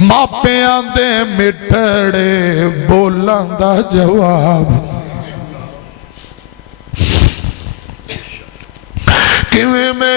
ਮਾਪਿਆਂ ਦੇ ਮਿੱਠੜੇ ਬੋਲਾਂ ਦਾ ਜਵਾਬ ਕਿਵੇਂ ਮੈਂ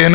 3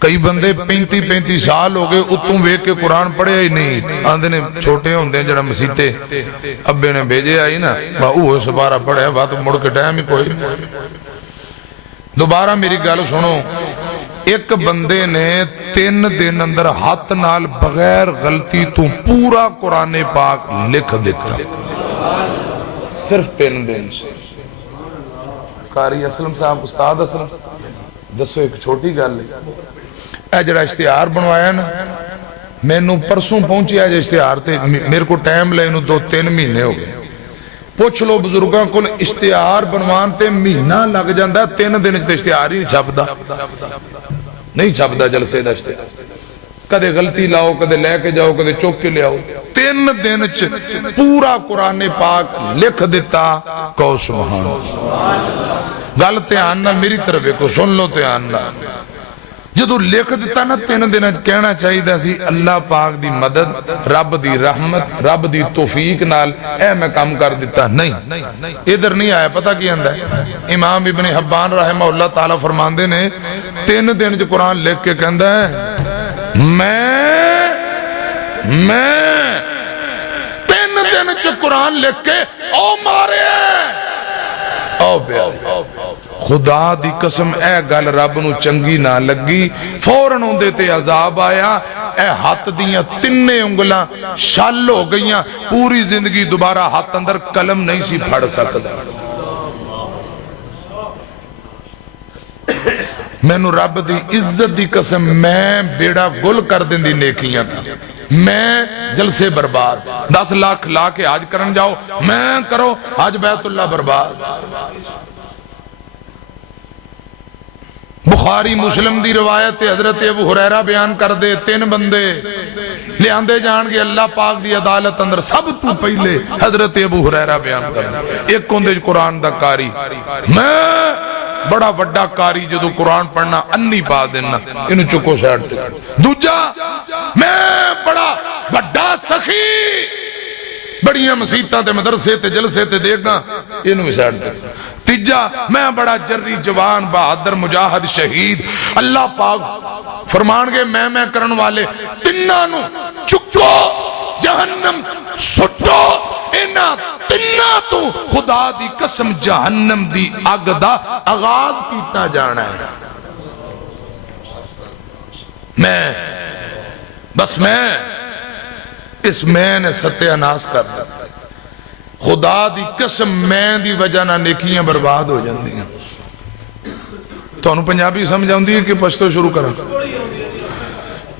کئی بندے 35 سال ہو گئے اتوں ویک کے قرآن پڑھیا ہی نہیں آندے نے چھوٹے ہوندے جڑا مسیتے ابے نے بھیجے آئی نا وہ سبارہ پڑھیا بات مڑ کے ٹائم ہی کوئی دوبارہ میری گل سنو ایک بندے نے 3 دن اندر ہاتھ نال بغیر غلطی تو پورا قرآن پاک لکھ دیتا صرف 3 دن سے قاری اسلم صاحب استاد اسلم دسو ایک چھوٹی گل اے جڑا اشتہار بنوایا نا میں نو پرسوں پہنچیا جا اشتہار تے میرے کو ٹائم لے نو 2-3 مہینے ہو گئے پوچھ لو بزرگاں کو اشتہار بنوان تے مہینہ لگ جاندہ 3 دن تے اشتہار ہی نہیں چھپدا جلسے دا اشتہار کدے غلطی لاؤ کدے لے کے جاؤ کدے چوک کے لے آؤ 3 دن پورا قرآن پاک لکھ دیتا کہو سبحان گل دھیان نال میری طرف کو سن لو دھیان نال جدو لکھ دیتا نا 3 دن کہنا چاہیے دا سی اللہ پاک دی مدد رب دی رحمت رب دی توفیق نال اے میں کام کر دیتا نہیں ادھر نہیں آیا پتہ کی اندہ ہے امام ابن حبان رحمہ اللہ تعالیٰ فرماندے نے 3 دن جو قرآن لکھ کے کہندہ ہے میں 3 دن جو قرآن لکھ کے او مارے او بیاری خدا دی قسم اے گل رب نو چنگی نہ لگی فوراً ہوندے تے عذاب آیا اے ہاتھ دیاں 3 انگلاں شال ہو گئیاں پوری زندگی دوبارہ ہاتھ اندر قلم نہیں سی پھڑ سکتا میں نو رب دی عزت دی قسم میں بیڑا گل کر دیں دی نیکیاں تھا میں جلسے برباد 10 لاکھ لا کے آج کرن جاؤ میں کرو آج بیت اللہ برباد بخاری مسلم دی روایت حضرت ابو ہریرہ بیان کر دے 3 بندے لے آندے جان گے اللہ پاک دی عدالت اندر سب تو پہلے حضرت ابو ہریرہ بیان کر دے ایک کندے قرآن دا کاری میں بڑا وڈا کاری جدو قرآن پڑھنا انی پا دینا انہوں چکو سیڑ تے دوجہ میں بڑا وڈا سخی بڑیاں مسیطہ تے مدرسے تے جلسے تے دیکھنا انہوں سیڑ تے تیجا میں بڑا جری جوان بہادر مجاہد شہید اللہ پاک فرمان گے میں کرن والے تنانو چکو جہنم سٹو اینا تنہ تو خدا دی قسم جہنم دی آگ دا آغاز کیتا جانا ہے میں بس میں اس میں نے ستیہ ناس کر دیا خدا دی قسم میں دی وجہ نہ نیکیاں برباد ہو جاندی ہیں تو انہوں پنجابی سمجھ آؤں دی کہ پشتو شروع کرا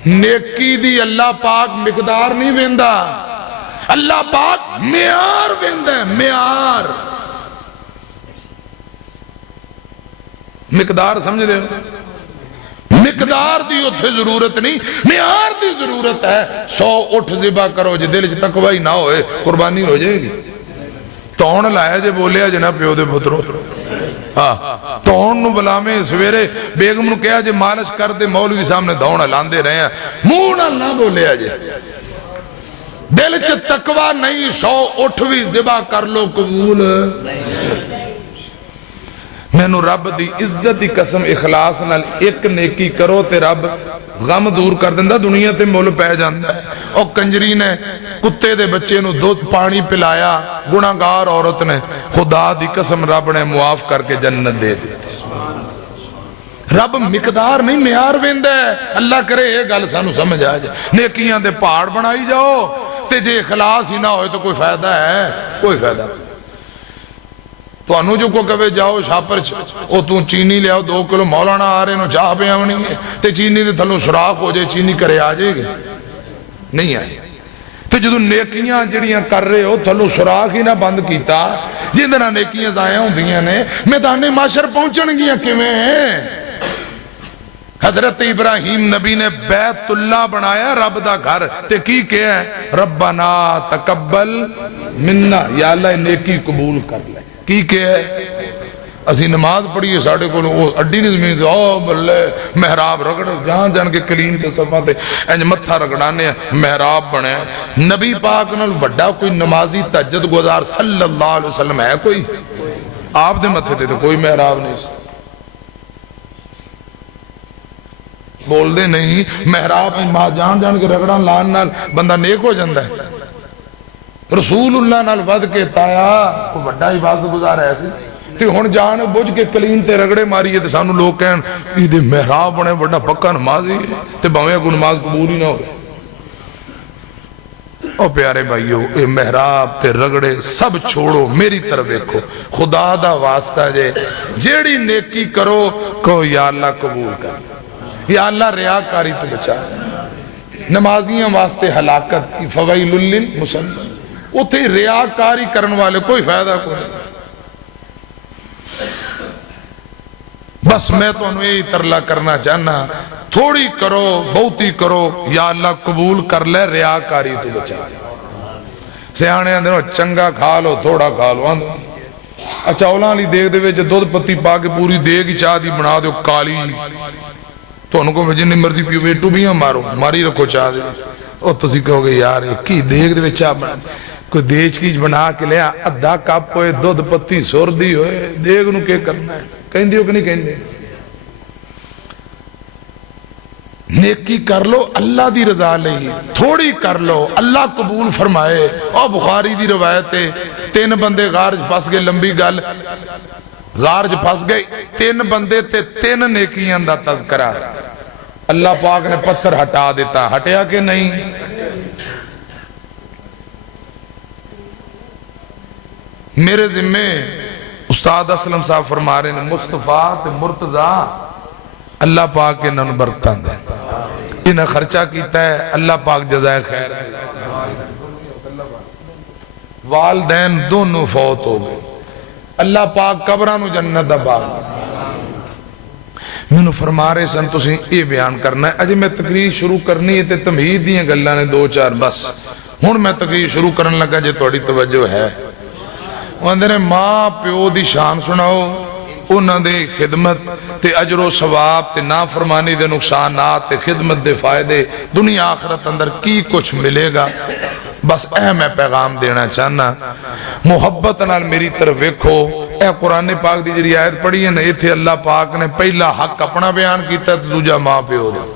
نیکی دی اللہ پاک مقدار نہیں ویندہ اللہ پاک معیار ویندہ ہے معیار مقدار سمجھ دے مقدار دی اتھے ضرورت نہیں معیار دی ضرورت ہے 100 اٹھ ذبح کرو جی دل جی تقوی نہ ہوئے قربانی ہو جائے گی تون لایا جے بولیا جنا پیو دے پترو تون نو بلامے سویرے بیگم نو کہا جے مالش کر دے مولوی سامنے دون لاندے رہے ہیں مونہ نہ بولیا جے دل چ تقوی نہیں 100 اٹھوی ذبح کر لو قبول میں نو رب دی عزت دی قسم اخلاص نال ایک نیکی کرو تے رب غم دور کر دیندہ دنیا تے مول پہ جاندہ ہے اور کنجری نے کتے دے بچے نو دودھ پانی پلایا گناہگار عورت نے خدا دی قسم رب نے معاف کر کے جنت دے دی رب مقدار نہیں معیار ویندہ ہے اللہ کرے یہ گل سانو سمجھ آ جائے نیکیاں دے پہاڑ بنائی جاؤ تے جے اخلاص ہی نہ ہوئے تو کوئی فائدہ ہے کوئی فائدہ تو انو جو کو کہے جاؤ شاپر او تو چینی لے آؤ 2 کلو مولانا آ رہے نو چاہ پہ آونی ہے تے چینی دے تھلو سراخ ہو جائے چینی کرے آ جائے گی نہیں آئے تو جدو نیکیاں جڑیاں کر رہے ہو تھلو سراخ ہی نہ بند کیتا جدنا نیکیاں ضائع ہوں دیاں نے میدان معاشر پہنچن گیاں کیویں حضرت ابراہیم نبی نے بیت اللہ بنایا رب دا گھر تے کی کہا ہے ربنا تقبل منا یا اللہ نیکی قبول کر لے کی کہا ہے اسی نماز پڑھیے ساڑھے کو اڈی نہیں زمین سے بلے محراب رگڑ جہاں جان کے کلین کے صفحہ تے انج متھا رگڑانے محراب بنے نبی پاک نال بڑا کوئی نمازی تہجد گزار صلی اللہ علیہ وسلم ہے کوئی آپ دے متھے تے کوئی محراب نہیں بول دے نہیں محراب میں جان جان کے رگڑا لان نال بندہ نیک ہو جاندہ ہے رسول اللہ نال ود کے تایا کوئی بڑا عبادت گزار ایسی تے ہن جان بجھ کے کلین تے رگڑے ماری تے سانو لوگ کہن یہ دے محراب بنے بڑا پکا نمازی تے بھویں کو نماز قبول ہی نہ ہو او پیارے بھائیو اے محراب تے رگڑے سب چھوڑو میری طرف دیکھو خدا دا واسطہ جے جیڑی نیکی کرو کہو یا اللہ قبول کر یا اللہ ریاکاری تو بچا نمازیاں واسطے ہلاکت کی فویل للمصلین اتھے ریاکاری کرن والے کوئی فائدہ کوئی بس میں تو انہیں ہی ترلا کرنا چاہنا تھوڑی کرو بہتی کرو یا اللہ قبول کر لے ریاکاری تو بچا سیانے اندروں چنگا کھا لو تھوڑا کھا لو اچھا اولاں لی دیکھ دے ویچے دودھ پتی پا کے پوری دیکھ چاہ دی بنا دے کالی تو انہوں کو جنی مرضی پیو بیٹو بھی ہم مارو ماری رکھو چاہ دے اور تسی کہو گے یار کی دیکھ دے ویچے بنا کوئی دیچ کی بنا کے لیا ادھا کپ ہوئے دودھ پتی سور دی ہوئے دیکھ انہوں کے کرنا ہے کہیں دیو کہ نہیں کہیں دے نیکی کر لو اللہ دی رضا لئی تھوڑی کر لو اللہ قبول فرمائے اور بخاری دی روایت ہے 3 بندے غارج پھس گئے لمبی گل غارج پھس گئے 3 بندے تے 3 نیکیاں دا تذکرہ اللہ پاک نے پتھر ہٹا دیتا ہٹیا کہ نہیں میرے ذمہ استاد اسلم صاحب فرما رہے ہیں مصطفیٰ تے مرتضیٰ اللہ پاک کے انہوں برکتاں دے انہیں خرچہ کیتا ہے اللہ پاک جزائے خیر والدین دونوں فوت ہو گئے اللہ پاک قبرانو جنت دا باغ میں نے فرما رہے سن تو سے یہ بیان کرنا ہے اجے میں تقریر شروع کرنی ہے تے تمہید دیئے گلہ نے 2-4 بس ہون میں تقریر شروع کرن لگا جے توڑی توجہ ہے اندر ماں پیو دی شان سناؤ انہاں دے خدمت تے اجر و ثواب تے نافرمانی دے نقصانات تے خدمت دے فائدے دنیا آخرت اندر کی کچھ ملے گا بس میں پیغام دینا چاہنا محبت نال میری طرف ویکھو اے قرآن پاک دی جڑی آیت پڑھی ہے نا ایتھے اللہ پاک نے پہلا حق اپنا بیان کیتا ہے دوجا ماں پیو دے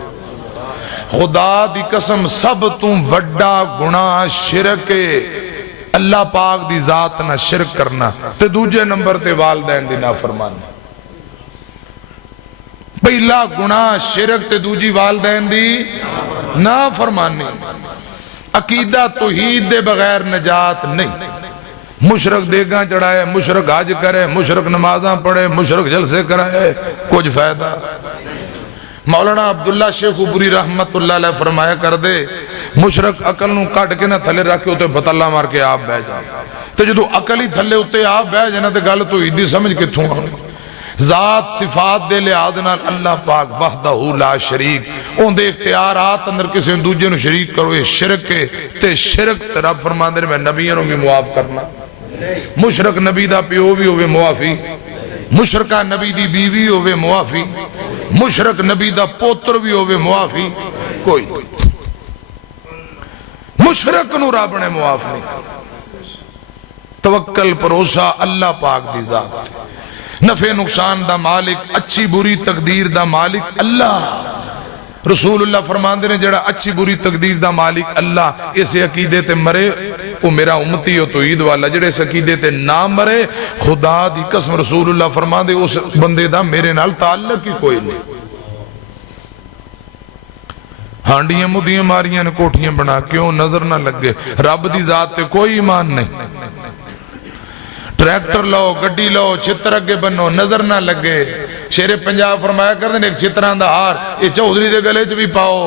خدا دی قسم سب توں وڈا گناہ شرک اللہ پاک دی ذات نہ شرک کرنا تے دوجے نمبر تے والدین دی نافرمانی پہلا گناہ شرک تے دوجی والدین دی نافرمانی عقیدہ توحید دے بغیر نجات نہیں مشرک دیگاں چڑھائے مشرک حج کرے مشرک نمازاں پڑھے مشرک جلسے کرائے کچھ فائدہ مولانا عبداللہ شیخ عبری رحمت اللہ علیہ فرمایا کر دے مشرک عقل نو کٹ کے نہ تھلے رکھ کے ہوتے بطلہ مار کے آپ بہ جا تو جدو عقل ہی تھلے ہوتے آپ بہ جانا تے گل تو ایدی سمجھ کے تھوں ذات صفات دے لے آدنا اللہ پاک وحدہ لا شریک ان دے اختیارات اندر کسی دوجے نو شریک کرو یہ شرک کے تے شرک تے رب فرمان دے میں نبیوں بھی معاف کرنا مشرک نبی دا پیو بھی ہوئے معافی مشرکہ نبی دی بیوی ہوئے معافی مشرک نبی دا پوتر بھی ہوئے معافی کوئی مشرک نو رب نے معاف نہیں توکل پروسہ اللہ پاک دی ذات نفع نقصان دا مالک اچھی بری تقدیر دا مالک اللہ رسول اللہ فرماندے نے جڑا اچھی بری تقدیر دا مالک اللہ اسے عقیدے تے مرے وہ میرا امتی ہو توحید والا جڑے اس عقیدے تے نہ مرے خدا دی قسم رسول اللہ فرماندے اس بندے دا میرے نال تعلق ہی کوئی نہیں ہانڈیاں مدیاں ماریاں نے کوٹھیاں بنا کیوں نظر نہ لگے رب دی ذات تے کوئی ایمان نہیں ٹریکٹر لو گڈی لو چھتر اگے بنو نظر نہ لگے شیر پنجاب فرمایا کر دیں ایک چھتران دا ہار یہ چودھری دے گلے چ بھی پاؤ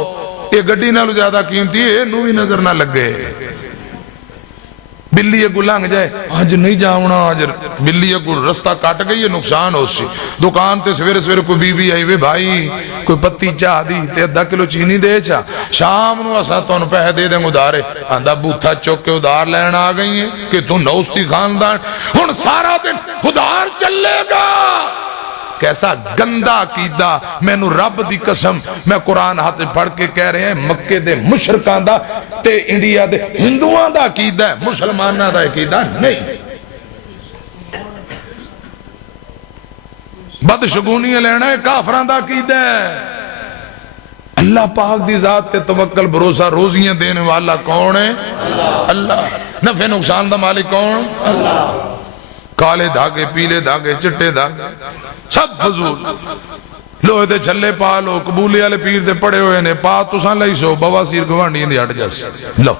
یہ گڈی نالو زیادہ قیمتی ہے نو بھی نظر نہ لگے بلی اگو لنگ جائے آج نہیں جاؤنا آج بلی اگو رستہ کاٹ گئی ہے نقصان ہو سی دکان تے سویر سویر کوئی بی بی آئی وے بھائی کوئی پتی چاہ دی تے 10 کلو چینی دے چاہ شام نو اسا تو انہوں پہ دے دیں ادارے آندھا بوتھا چوک کے ادار لین آ گئی ہیں کہ تو نوستی خاندان ہن سارا دن ادار چلے گا کیسا گندہ عقیدہ میں نو رب دی قسم میں قرآن ہاتھ پڑھ کے کہہ رہے ہیں مکے دے مشرکان دا تے انڈیا دے ہندوان دا عقیدہ ہے مسلمانہ دا عقیدہ نہیں بدشگونی لینا ہے کافران دا عقیدہ ہے اللہ پاک دی ذات تے توکل بھروسہ روزیاں دینے والا کون ہے؟ اللہ. نفع نقصان دا مالک کون؟ اللہ. کالے دھاگے پیلے دھاگے چٹے دھاگے سب فضول. لوہے دے چھلے پا لو قبولی والے پیر دے پڑے ہوئے نے پا تساں لئی سو بواسیر گوانڈیاں دی ہٹ جاس. لو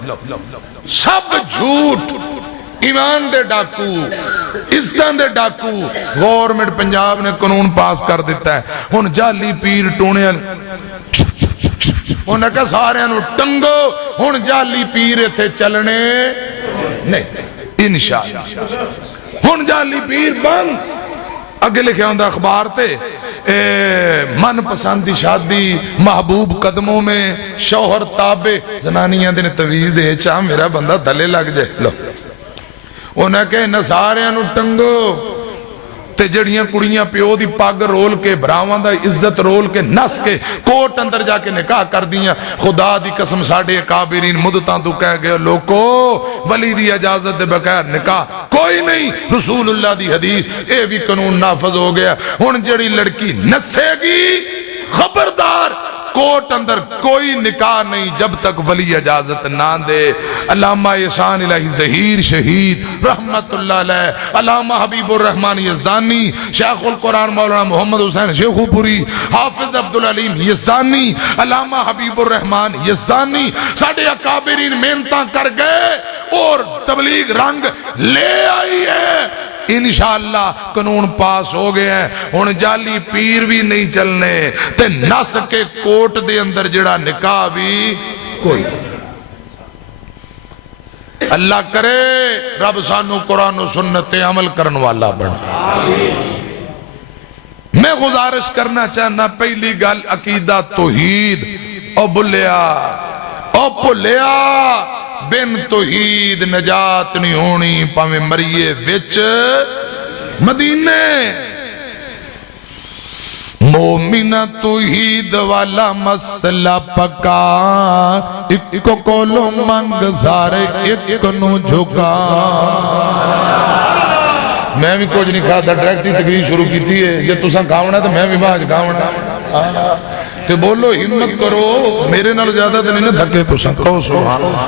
سب جھوٹ. ایمان دے ڈاکو عزتاں دے ڈاکو. گورنمنٹ پنجاب نے قانون پاس کر دیتا ہے ہن جعلی پیر ٹونے انہاں کہا سارے انہوں ٹنگو ہن جعلی پیر ایتھے چلنے نہیں انشاءاللہ. ہن جعلی پیر بند. اگے لکھے ہوندہ اخبار تے من پسندی شادی محبوب قدموں میں شوہر تابے زنانیاں دے تویز دے چاہ میرا بندہ دلے لگ جائے. لو انہاں کہ نصاریاں نو ٹنگو تے جڑیاں کڑیاں پیو دی پاگ رول کے براواں دا عزت رول کے نس کے کوٹ اندر جا کے نکاح کر دیاں. خدا دی قسم ساڑھے اکابرین مدتاں تو کہہ گئے لوکو ولی دی اجازت دے بغیر نکاح کوئی نہیں. رسول اللہ دی حدیث اے بھی قانون نافذ ہو گیا. ہن جڑی لڑکی نسے گی خبردار کوٹ اندر کوئی نکاح نہیں جب تک ولی اجازت نہ دے. علامہ احسان الہی ظہیر شہید رحمت اللہ علیہ، علامہ حبیب الرحمن یزدانی، شیخ القرآن مولانا محمد حسین شیخو پوری، حافظ عبدالعلیم یزدانی، علامہ حبیب الرحمن یزدانی ساڑھے اکابرین محنتاں کر گئے اور تبلیغ رنگ لے آئی ہے. انشاءاللہ قانون پاس ہو گئے ہیں. ہن جعلی پیر بھی نہیں چلنے تے نس کے کوٹ دے اندر جڑا نکاح بھی کوئی. اللہ کرے رب سانو قرآن و سنت عمل کرن والا بن. میں گزارش کرنا چاہنا پہلی گل عقیدہ توحید. او بھلیا بن توحید نجات نہیں ہونی پاویں مریے وچ مدینے. مومنہ توحید والا مسئلہ پکا ایک کولو منگ سارے ایک نو جھکا. میں بھی کچھ نہیں کہا تھا ڈائریکٹی تقریر شروع کی تھی ہے یہ تساں گاونا تو میں بھی باج گاونا تے بولو ہمت کرو میرے نال زیادہ تو نہیں دھکے تساں کہو سبحان اللہ.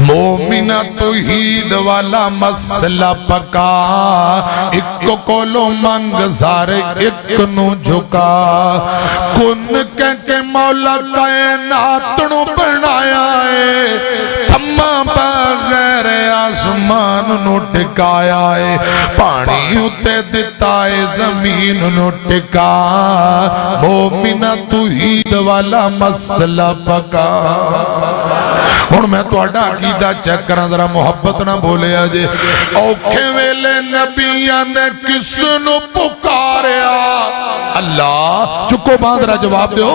مومنہ توحید والا مسئلہ پکا ایک کولو منگ سارے ایک نو جھکا. کن کہہ کے مولا کائنات نو بنایا ہے تھما بغیر آسمان نو ٹکایا ہے پانی اتے دیتا ہے زمین نو ٹکا. مومنہ توحید والا مسئلہ پکا. ہن میں تہاڈا عقیدہ چیک کراں ذرا محبت نہ بولے آجے. اوکھے ویلے نبیاں نے کس نو پکاریا اللہ چکو باندھ رہا جواب دیو.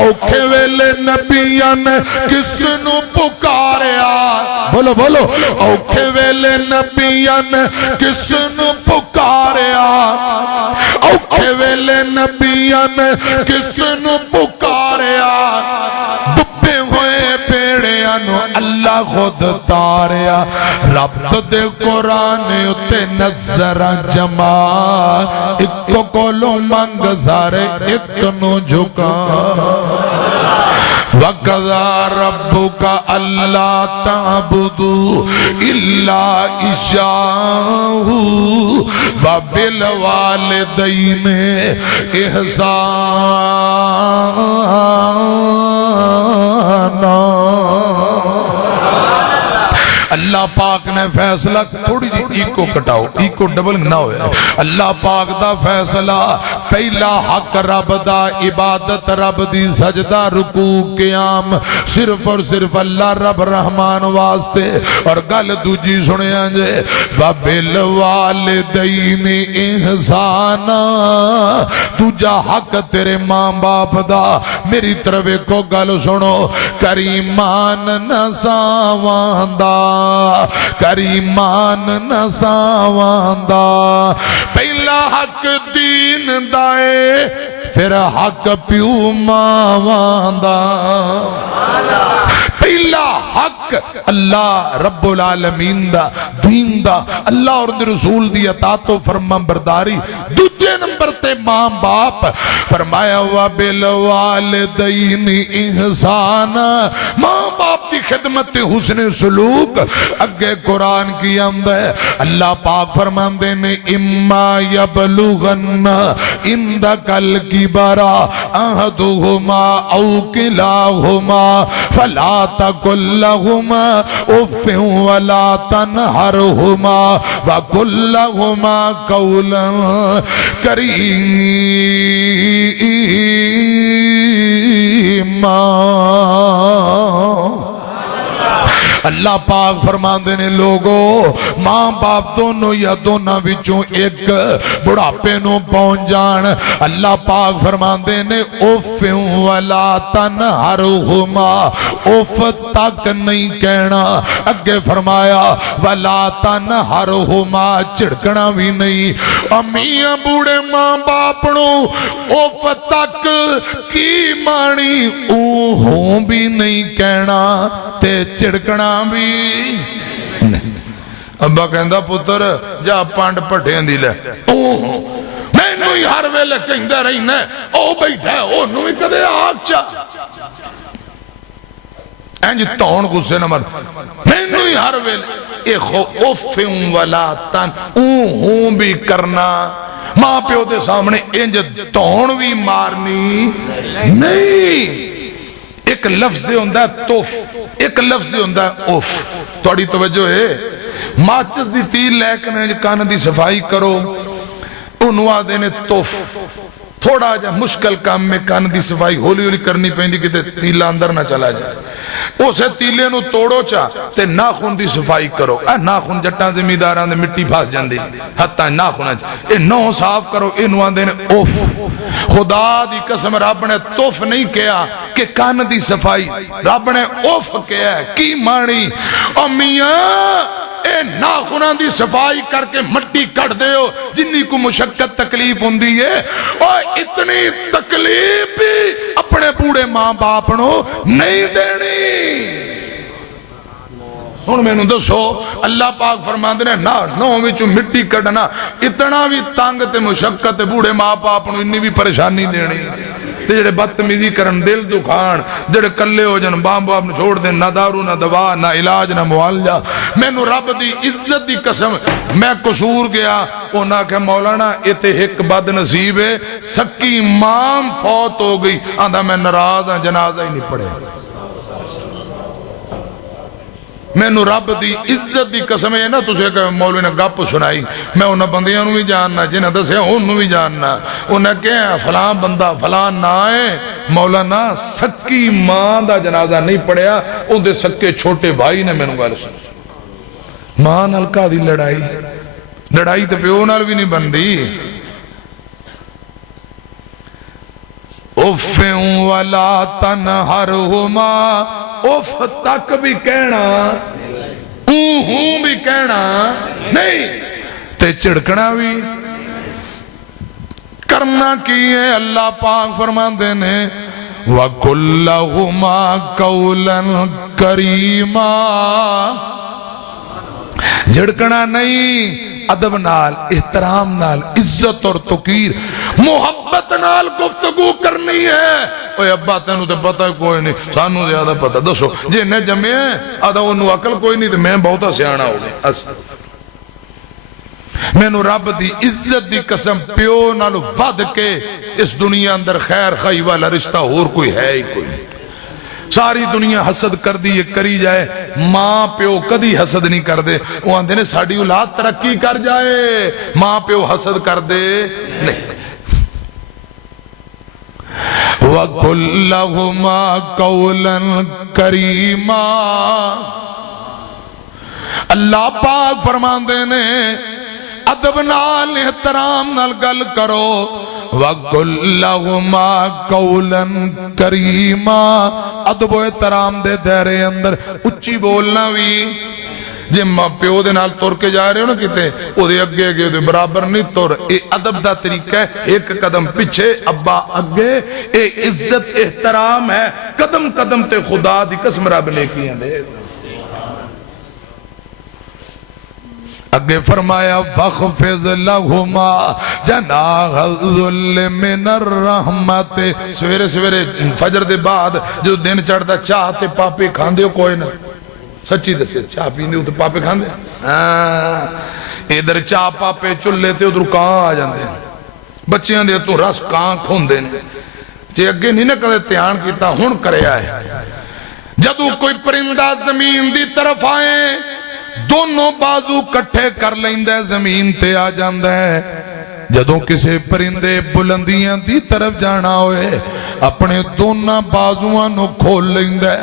اوکھے ویلے نبیاں نے کس نو پکاریا بولو بولو. اوکھے ویلے نبیاں نے کس نو پکاریا. اوکھے ویلے نبیاں نے کس نو پکاریا. ڈبے ہوئے پیڑیاں نو اللہ خود تاریا. رب دے قرآن اتے نظراں جما ایک کولو منگ سارے ایک نو جھکا. وَقَضَى رَبُّكَ أَلَّا تَعْبُدُوا إِلَّا إِيَّاهُ وَبِالْوَالِدَيْنِ إِحْسَانًا. اللہ پاک نے فیصلہ تھوڑی جی ایکو کٹاؤ ایکو ڈبل نہ ہویا. اللہ پاک دا فیصلہ پہلا حق رب دا عبادت رب دی سجدہ رکوع قیام صرف اور صرف اللہ رب رحمان واسطے. اور گل دوجی سنے آنجے وَبِالْوَالِدَيْنِ إِحْسَانًا. تجھا حق تیرے ماں باپ دا میری طرف کو گل سنو کریمان نساواندا کریمان نساواندا. پہلا حق دین دائے پھر حق پیو ماواندا. پہلا حق اللہ رب العالمین دا دین دا اللہ اور رسول دی اطاعت و فرما برداری دوجے نمبر تے ماں باپ فرمایا وَبِالْوَالِدَيْنِ اِحْسَانًا ماں باپ کی خدمت حسن سلوک اگے قرآن کی آمد ہے اللہ پاک فرماندے نے اما یبلغن عندک الکبر احدہما او کلاہما فلا تقل لہما اف ولا تنہرہما وقل لہما قولا کریما اللہ پاک فرماندے نے لوگو ماں باپ دونوں یا دونوں وچوں ایک بڑھاپے نو پہنچ جان اللہ پاک فرماندے نے اوف ولا تنہرہما اوف تک نہیں کہنا اگے فرمایا ولا تنہرہما چڑکنا بھی نہیں امیاں بوڑے ماں باپ نو اوف تک کی مانی اوہوں بھی نہیں کہنا تے چڑکنا بھی ابا کہندا پتر جا پانڈ پٹھیں دی لے میں نوی ہر ویلے کہندہ رہینا او بیٹھا ہے او نوی کدے آگ چا اینجی تون غصے نہ مر میں نوی ہر ویلے اے اوفیں ولا تن اوہوں بھی کرنا ماں پیو دے سامنے انج تون بھی مارنی نہیں ایک لفظ ہوندہ ہے توف ایک لفظ ہوندہ ہے اوف توڑی توجہ ہے ماچس دی تیل لیکن کان دی صفائی کرو انہوں دینے توف تھوڑا جا مشکل کام میں کان دی صفائی ہولی ہولی کرنی پہنی کہ تیلہ اندر نہ چلا جائے اسے تیلے نو توڑو چاہ تے ناخن دی صفائی کرو ناخن جٹاں زمیداران دے مٹی پھاس جان دی حتی ناخن اچھا اے نو صاف کرو انہوں دینے اوف خدا دی قسم رب نے توف نہیں کیا کہ کان دی صفائی رب نے اوف کیا ہے کی مانی امیاں اے ناخنان دی صفائی کر کے مٹی کٹ دے ہو جنہی کو مشکت تکلیف ہوندی ہے اور اتنی تکلیف بھی اپنے بوڑے ماں باپ نو نہیں دینی سن میں نو دسو اللہ پاک فرمان دینے نو وچو مٹی کٹنا اتنا بھی تانگ تے مشکت بوڑے ماں باپ نو انی بھی پریشانی دینی جڑے بدتمیزی کرن دل دکھان جڑے کلے ہو جن باپ باپ نے چھوڑ دیں نہ دارو نہ دوا نہ علاج نہ معالجہ میں نو رب دی عزت دی قسم میں قصور گیا اونا کہ مولانا اتے ایک بد نصیب ہے سکی امام فوت ہو گئی آندھا میں ناراض ہاں جنازہ ہی نہیں پڑے میں نو رب دی عزت دی قسم ہے نا تُسے کہ مولوی نے گپ سنائی میں انہاں بندیاں نو بھی جاننا جنہاں دسے انہوں بھی جاننا انہاں کہا فلان بندہ فلان نہ آئے مولانا سکی ماں دا جنازہ نہیں پڑیا ان دے سکے چھوٹے بھائی نے میں نو گا رسول ماں نلکا دی لڑائی تے پیو نال بھی نہیں بندی اوفیں ولا تنہرہما اوف تک بھی کہنا اوہوں بھی کہنا نہیں تے چڑکنا بھی کرنا کی ہے اللہ پاک فرمان دینے وَقُلْ لَهُمَا قَوْلًا كَرِيمًا جھڑکنا نہیں ادب نال احترام نال عزت اور توقیر محبت نال گفتگو کرنی ہے اوہ ابا تینوں تے پتہ کوئی نہیں سانوں زیادہ پتہ دسو جے نے جمعے ہیں آدھا انہوں عقل کوئی نہیں تے میں بہتا سیانا ہو گئے میں نو رب دی عزت دی قسم پیو نالو بد کے اس دنیا اندر خیر خائی والا رشتہ اور کوئی ہے ہی کوئی نہیں ساری دنیا حسد کر دی یہ کری جائے ماں پیو کدی حسد نہیں کر دے وہ آندے نے ساڑھی اولاد ترقی کر جائے ماں پیو حسد کر دے نہیں وَقُلْ لَهُمَا قَوْلًا كَرِيمًا اللہ پاک فرمان دینے ادب نال احترام نال گل کرو وَقُلْ لَهُمَا قَوْلًا كَرِيمًا ادب و احترام دے دائرے اندر اچھی بولنا بھی جی ماں پیو دے نال تور کے جا رہے ہو نا کتے او دے اگے اگے دے برابر نہیں تور اے ادب دا طریقہ ہے ایک قدم پچھے ابا اگے اے عزت احترام ہے قدم قدم تے خدا دی قسم رب نے کی ہیں دے اگے فرمایا وَخْفِضْ لَهُمَا جَنَاحَ الذُّلِّ مِنَ الرَّحْمَةِ سویرے سویرے فجر دے بعد جو دن چڑھتا چاہ تے پاپے کھاندے ہو کوئی نہ سچی دسے چاہ پیندے ہو تو پاپے کھاندے ادھر چاہ پاپے چلے تے ادھر کان آ جاندے بچیاں دے تو رس کان کھوندے جے اگے نہیں نہ کدے دھیان کیتا ہن کریا ہے جدو کوئی پرندہ زمین دی طرف آئے دونوں بازو کٹھے کر لیندے زمین تے آ جاندے جدوں کسے پرندے بلندیاں دی طرف جانا ہوئے اپنے دونوں بازوان نو کھول لیندے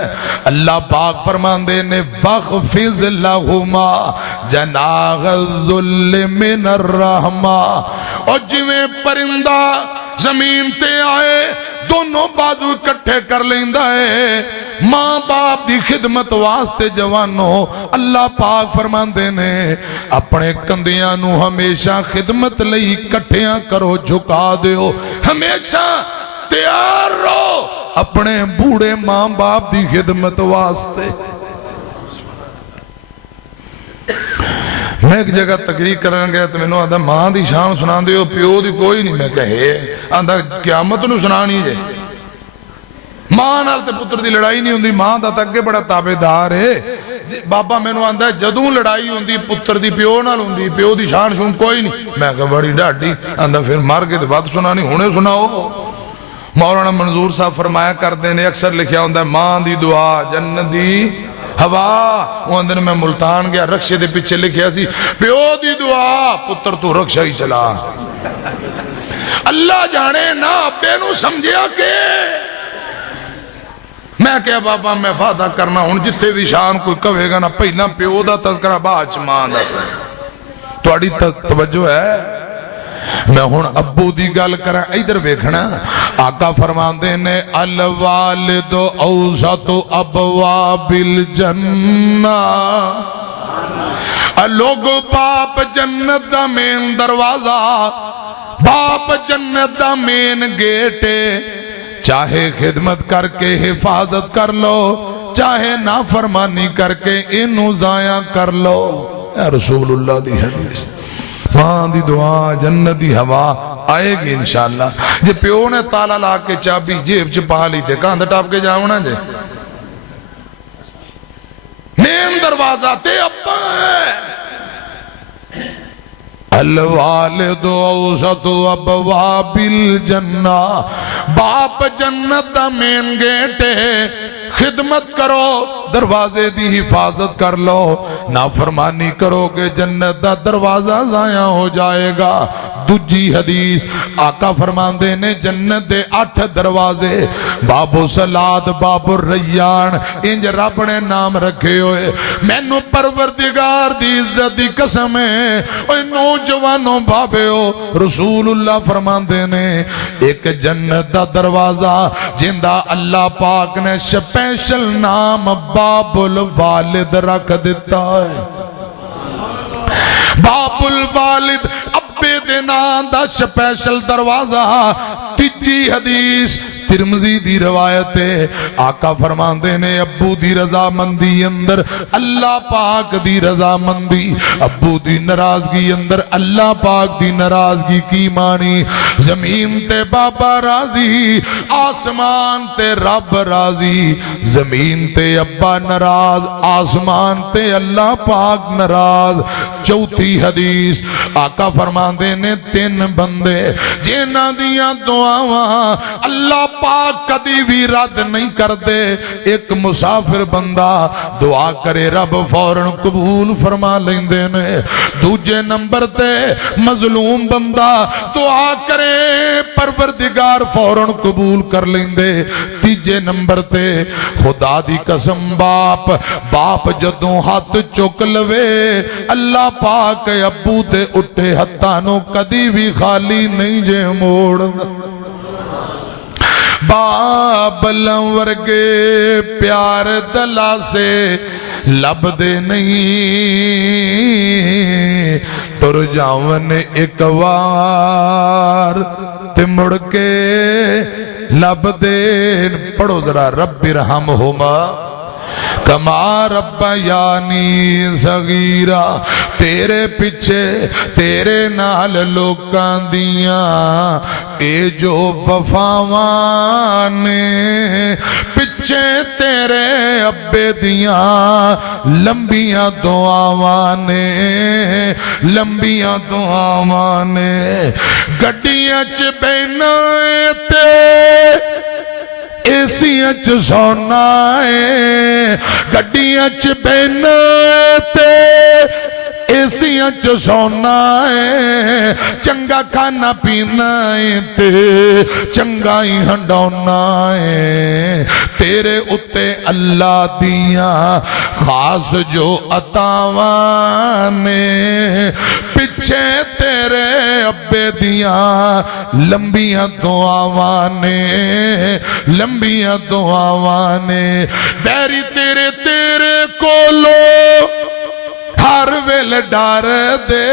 اللہ پاک فرماندے نے وَخْفِضْ لَهُمَا جَنَاحَ الذُّلِّ مِنَ الرَّحْمَةِ اور جویں پرندہ زمین تے آئے دونوں بازو کٹھے کر لیندہ ہے ماں باپ دی خدمت واسطے جوانوں اللہ پاک فرماندے نے اپنے کندیاں نو ہمیشہ خدمت لئی کٹھیاں کرو جھکا دیو ہمیشہ تیار رہو اپنے بوڑے ماں باپ دی خدمت واسطے میں ایک جگہ تقریر کرنے گیا تو میں نے آدھا ماں دی شان سنا دے ہو پیو دی کوئی نہیں میں کہے آدھا قیامت نو سنانی جے ماں نال تے پتر دی لڑائی نہیں ہوندی ماں دا تکے بڑا تابعدار ہے بابا میں نے آدھا جدوں لڑائی ہوندی پتر دی پیو نال ہوندی پیو دی شان سن کوئی نہیں میں کہا بڑی ڈاڈی آدھا پھر مار کے تے بات سنانی ہونے سناؤ مولانا منظور صاحب فرمایا کردے نے اکثر لکھیا ہوندہ ماں دی دعا جنت دی ہوا وہ اندر میں ملتان گیا رکشے دے پیچھے لکھیا سی پیو دی دعا پتر تو رکشہ ہی چلا اللہ جانے نا ابے نو سمجھیا کہ میں کہا بابا میں وعدہ کرنا ہوں جتھے دی شان کوئی کہے گا نا پہلا پیو دا تذکرہ باچ ماں دا توڑی توجہ ہے میں ہون ابو دی گل کریں ادھر ویکھنا آقا فرماندے نے الوالد اوسط ابواب الجنہ لوگ باپ جنت دا مین دروازہ باپ جنت دا مین گیٹے چاہے خدمت کر کے حفاظت کر لو چاہے نافرمانی کر کے انہوں ضائع کر لو اے رسول اللہ دی حدیث ماں دی دعا جنت دی ہوا آئے گی انشاءاللہ جے پیو نے تالا لا کے چابی جیب چپا لی تے کاندھ ٹاپ کے جاؤنا جے مین دروازہ تے ابا ہے الوالد اوسط ابواب الجنہ باپ جنت دا مین گیٹے خدمت کرو دروازے دی حفاظت کر لو نافرمانی کرو کہ جنت دا دروازہ ضائع ہو جائے گا دوجی حدیث آقا فرماندے نے جنت دے 8 دروازے باب الصلاۃ باب الریان انج رب نے نام رکھے ہوئے مینوں پروردگار دی عزت دی قسم ہے اوے نوجوانوں بابیو رسول اللہ فرماندے نے ایک جنت دا دروازہ جندہ اللہ پاک نے سپیشل نام باب الوالد رکھ دیتا ہے باب الوالد ابے دے نام دا سپیشل دروازہ تیجی حدیث ترمذی دی روایت ہے آقا فرماندے نے ابو دی رضا مندی اندر اللہ پاک دی رضا مندی ابو دی ناراضگی اندر اللہ پاک دی ناراضگی کی مانی زمین تے بابا راضی آسمان تے رب راضی زمین تے ابا ناراض آسمان تے اللہ پاک ناراض چوتھی حدیث آقا فرماندے نے 3 بندے جنہ دیاں دعاواں اللہ پاک کدی بھی رد نہیں کر دے ایک مسافر بندہ دعا کرے رب فوراً قبول فرما لیندے نے دوجے نمبر تے مظلوم بندہ دعا کرے پروردگار فوراً قبول کر لیندے تیجے نمبر تے خدا دی قسم باپ جدوں ہاتھ چک لوے اللہ پاک ابو تے اٹھے ہتھانوں کدی بھی خالی نہیں جے موڑ باب لنورگے پیار دلا سے لب دے نہیں تر جاون ایک وار تے مڑ کے لب دے پڑھو ذرا رب رحمہما کما ربیانی صغیرا تیرے پیچھے تیرے نال لوکاں دیاں اے جو وفاواں نے پیچھے تیرے ابے دیاں لمبیاں دعاواں نے لمبیاں دعاواں نے گڈیاں چ بہنا تے ایسیاں چ سونا ہے گڈیاں چ بہنا تے ایسیاں چ سونا ہے چنگا کھانا پینا ہے تے چنگا ہی ہنڈونا ہے تیرے اتے اللہ دیاں خاص جو عطاواں نے پیچھے تیرے ابے دیاں لمبیاں دعاواں نے لمبیاں دعاواں نے بیری تیرے تیرے کولو ہر ویل ڈر دے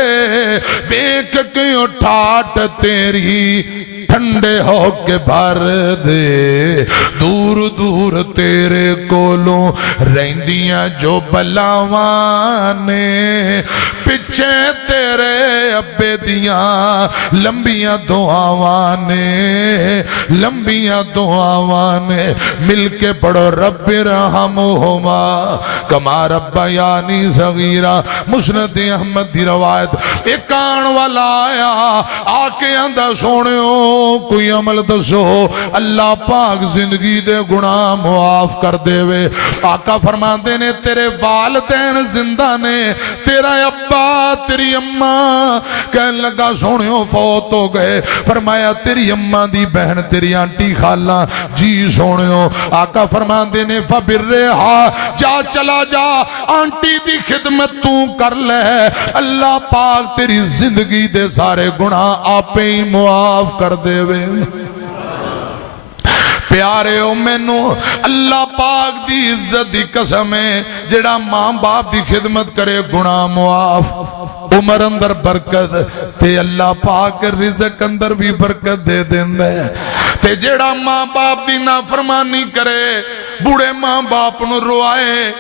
بیک کیوں ٹھاٹ تیری ٹھنڈے ہو کے بھر دے دور دور تیرے کولوں رہندیاں جو بلاواں نے پچھے تیرے ابے دیاں لمبیاں دعاواں نے لمبیاں دعاواں نے مل کے پڑھو رب رحمہما کما ربیانی صغیرہ مسند احمد دی روایت ایک آن والا آیا آکے اندہ سونیوں کوئی عمل دسو اللہ پاک زندگی دے گناہ معاف کر دے وے آقا فرماندے نے تیرے والدین زندہ نے تیرا ابا تیری اماں کہنے لگا سونیوں فوت ہو گئے فرمایا تیری اماں دی بہن تیری آنٹی خالہ جی سونیوں آقا فرماندے نے فبرہا جا چلا جا آنٹی دی خدمت تو کر لے اللہ پاک تیری زندگی دے سارے گناہ آپ ہی معاف کر دے وے پیارے ہو مینو اللہ پاک دی عزت دی قسم ہے جڑا ماں باپ دی خدمت کرے گناہ معاف عمر اندر برکت تے اللہ پاک رزق اندر بھی برکت دے دے تے جڑا ماں باپ دی نافرمانی کرے بوڑے ماں باپ نو روائے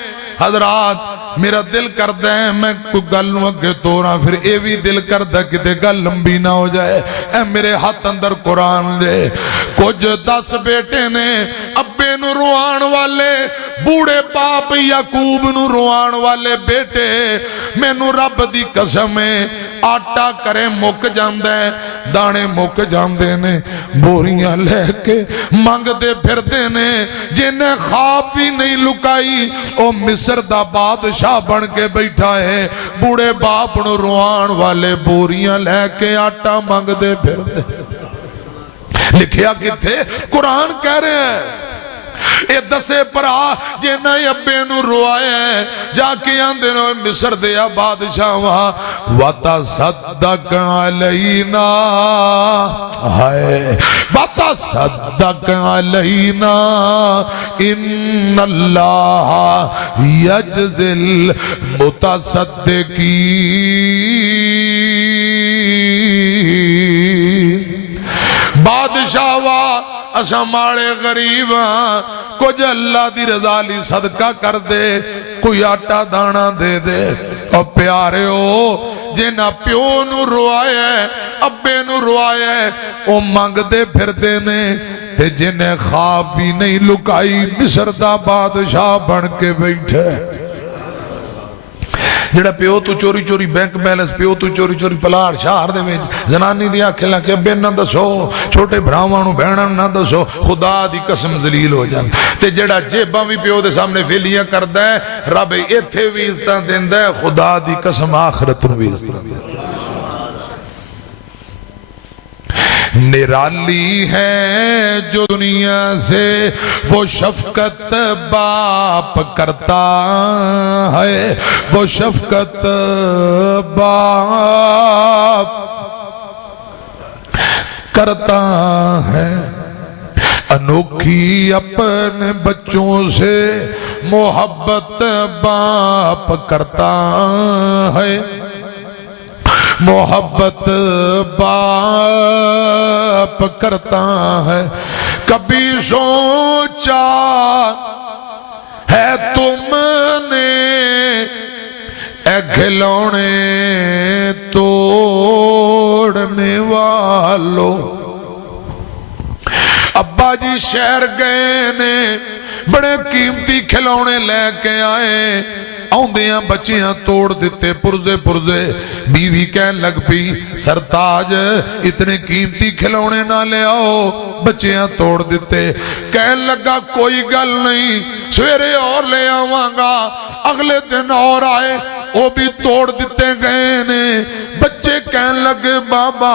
حضرات میرا دل کردہ ہے میں کوئی گل اگے توڑا پھر اے بھی دل کردہ کتے گل لمبی نہ ہو جائے اے میرے ہاتھ اندر قرآن لے کچھ 10 بیٹے نے ابے نو روان والے بوڑے باپ یعقوب نو روان والے بیٹے میں نو رب دی قسم ہے آٹا کرے مک جاندے دانے مک جاندے نے بوریاں لے کے مانگ دے پھر دے نے جنہیں خواب بھی نہیں لکائی او مصر دا بادشاہ بن کے بیٹھا ہے بوڑے باپ نو روان والے بوریاں لے کے آٹا مانگ دے پھر دے لکھیا کتے قرآن کہہ رہے ہیں اے 10 پرا جنہ ابے نو روائے جا کے آندے نو مصر دیا بادشاہ وہاں وَتَصَدَّقْ عَلَيْنَا وَتَصَدَّقْ عَلَيْنَا إِنَّ اللَّهَ يَجْزِي الْمُتَصَدِّقِينَ بادشاہ وا اسا ماڑے غریب ہاں کچھ اللہ دی رضا لی صدقہ کر دے کوئی آٹا دانا دے دے اور پیارے ہو جنہ پیو نو روائے ابے نو روائے او مانگ دے پھر دے نے تے جنہیں خواب بھی نہیں لکائی مصر دا بادشاہ بن کے بیٹھے جڑا پیو تو چوری چوری بینک بیلنس پیو تو چوری چوری پلار شہر دے وچ زنانی دی آنکھیں لکھے ابے نہ دسو چھوٹے بھراواں نو بہناں نہ دسو خدا دی قسم ذلیل ہو جاندے تے جڑا جیباں بھی پیو دے سامنے ویلیاں کردا ہے رب ایتھے بھی عزتاں دیندا ہے خدا دی قسم آخرت نو بھی عزتاں دیندا ہے نرالی ہے جو دنیا سے وہ شفقت باپ کرتا ہے وہ شفقت باپ کرتا ہے انوکھی اپنے بچوں سے محبت باپ کرتا ہے محبت باپ کرتا ہے کبھی سوچا ہے تم کھلونے توڑنے والو ابا جی شہر گئے نے بڑے قیمتی کھلونے لے کے آئے آؤندیاں بچیاں توڑ دیتے پرزے پرزے بیوی کہن لگ پی سرتاج اتنے قیمتی کھلونے نہ لے آؤ بچیاں توڑ دیتے کہن لگا کوئی گل نہیں سویرے اور لے آواں گا اگلے دن اور آئے وہ بھی توڑ دیتے گئے نے بچے کہن لگے بابا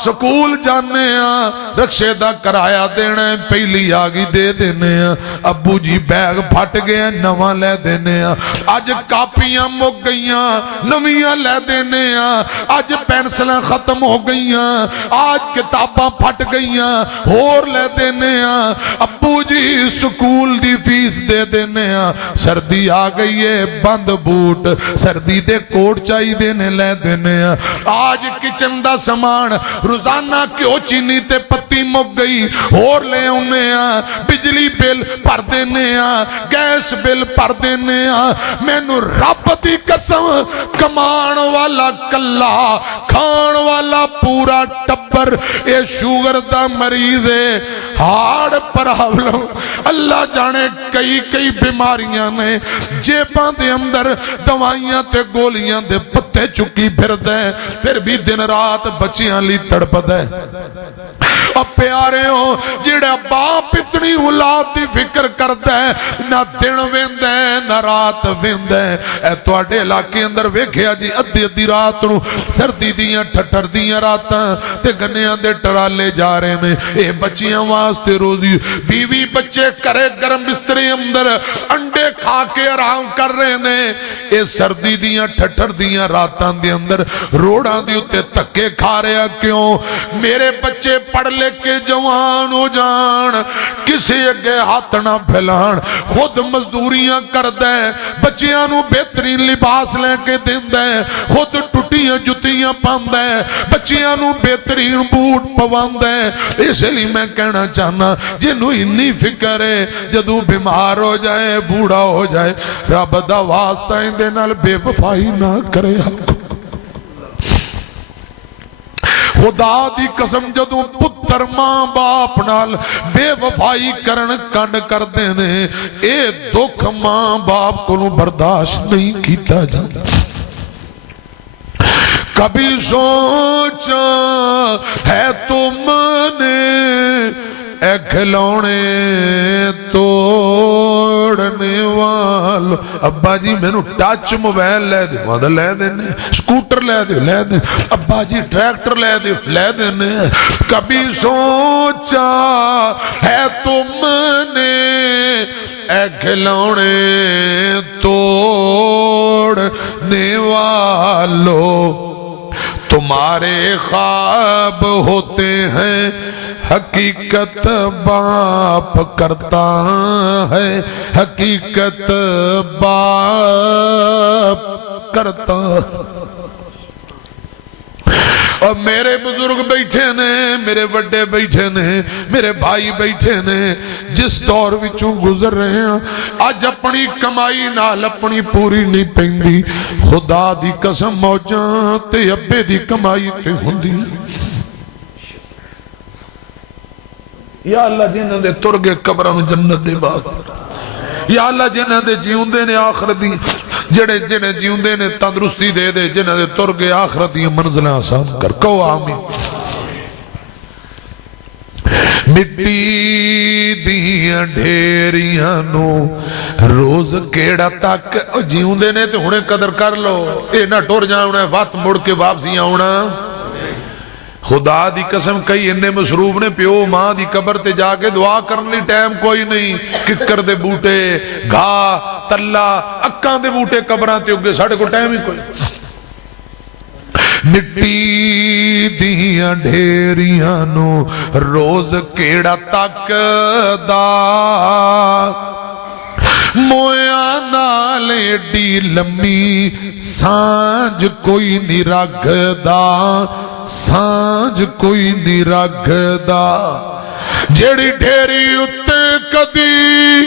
سکول جانے ہاں رکشے دا کرایہ دینا ہے پہلی آگی دے دینے ہاں ابو جی بیگ پھٹ گئے نواں لے دینے ہاں آج کاپیاں مک گئیاں نویاں لے دینے ہاں آج پینسلاں ختم ہو گئیاں آج کتاباں پھٹ گئیاں اور لے دینے ہاں ابو جی سکول دی فیس دے دینے ہاں سردی آ گئی ہے بند بوٹ سردی دے کوٹ چاہی دینے لے دینے ہاں آج کچن دا سامان روزانہ کیوں چینی تے پتی مک گئی اور لے آنے ہاں بجلی بل پر دینے ہاں گیس بل پر دینے ہاں میں نو رب دی قسم کمان والا کلا کھان والا پورا ٹبر اے شوگر دا مریض ہے ہارڈ پرابلم اللہ جانے کئی بیماریاں نے جیباں دے اندر دوائیاں تے گولیاں دے پتے چکی پھر دے پھر بھی دن رات بچیاں لی تڑپ دے اب پیارے ہو جڑا باپ اتنی اولاد دی فکر کرتا ہے نہ دن ویندہ ہے نہ رات ویندہ ہے اے توڑے علاقے اندر ویکھیا جی ادھی رات نو سردی دیاں ٹھٹر دیاں راتاں تے گنیاں دے ٹرالے جا رہے ہیں اے بچیاں واسطے روزی بیوی بچے کرے گرم بسترے اندر انڈے کھا کے آرام کر رہے ہیں اے سردی دیاں ٹھٹر دیاں راتاں دے اندر روڑاں دی اتے تکے کھا رہے ہیں کیوں میرے بچے پڑھ لے کے جوان ہو جان کسی اگے ہاتھ نہ پھیلان خود مزدوریاں کر دے بچیاں نو بہترین لباس لے کے دین دے خود ٹوٹیاں جتیاں پان دے بچیاں نو بہترین بوٹ پوان دے اس لیے میں کہنا چاہنا جنہوں انی فکر ہے جدو بیمار ہو جائے بوڑھا ہو جائے رب دا واسطہ اندے نال بے وفائی نہ کرے خدا دی قسم جدوں پتر ماں باپ نال بے وفائی کرن کنڈ کر دینے اے دکھ ماں باپ کو برداشت نہیں کیتا جاتا کبھی سوچا ہے تم نے اے کھلونے توڑنے والو ابا جی میں نو ٹچ موبائل لے دے مادہ لے دینے سکوٹر لے دے ابا جی ٹریکٹر لے دینے کبھی سوچا ہے تم نے اے کھلونے توڑنے والو تمہارے خواب ہوتے ہیں حقیقت باپ کرتا ہے حقیقت باپ کرتا اور میرے بزرگ بیٹھے نے میرے وڈے بیٹھے نے میرے بھائی بیٹھے نے جس دور وچوں گزر رہے ہیں آج اپنی کمائی نال اپنی پوری نہیں پیندی خدا دی قسم موجاں تے ابے دی کمائی تے ہوندی یا اللہ جنہاں دے ترگے قبران جنت دے باغ یا اللہ جنہاں دے جیون دے نے آخرت دی جڑے جنہیں جیون دے نے تندرستی دے دے جنہاں دے ترگے آخرت دی منزلیں آسان کر کہو آمین مٹی دیاں ڈھیریاں نو روز کیڑا تک جیون دے نے تے ہونے قدر کر لو اے نہ ٹور جاؤنا ہے وقت مڑ کے واپسی آؤنا خدا دی قسم کئی انہیں مصروف نے پیو ماں دی قبر تے جا کے دعا کرنے ٹائم کوئی نہیں ککر دے بوٹے گھا تلا اکاں دے بوٹے قبران تے اگے ساڑھے کو ٹائم ہی کوئی مٹی دیاں ڈھیریاں نو روز کیڑا تک دا مویا نالے ڈی لمی سانج کوئی نہیں رکھ دا سانج کوئی نہیں رکھ دا جیڑی ڈھیری اتے کدی